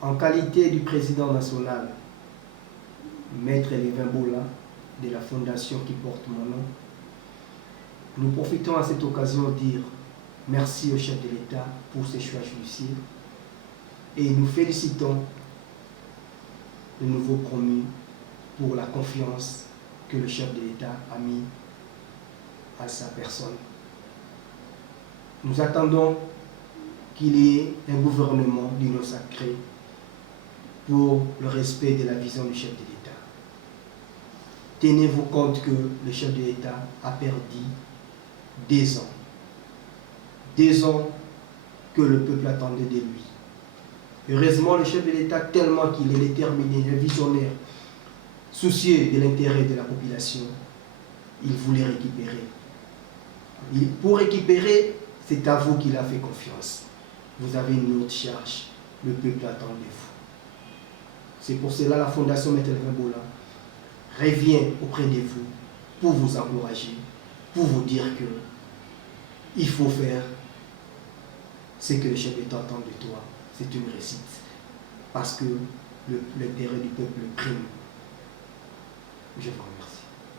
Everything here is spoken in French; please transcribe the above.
En qualité du président national, Maître Lévin Bola, de la fondation qui porte mon nom, nous profitons à cette occasion de dire merci au chef de l'État pour ses choix judiciaires et nous félicitons le nouveau promu pour la confiance que le chef de l'État a mis à sa personne. Nous attendons qu'il y ait un gouvernement d'union sacrée pour le respect de la vision du chef de l'État. Tenez-vous compte que le chef de l'État a perdu 2 ans. 2 ans que le peuple attendait de lui. Heureusement, le chef de l'État, tellement qu'il est déterminé, un visionnaire, soucieux de l'intérêt de la population, il voulait récupérer. Pour récupérer, c'est à vous qu'il a fait confiance. Vous avez une autre charge. Le peuple attend de vous. C'est pour cela que la Fondation Maître Lévin Bola revient auprès de vous pour vous encourager, pour vous dire que il faut faire ce que le chef d'État attend de toi. C'est une réussite. Parce que l'intérêt du peuple prime. Je vous remercie.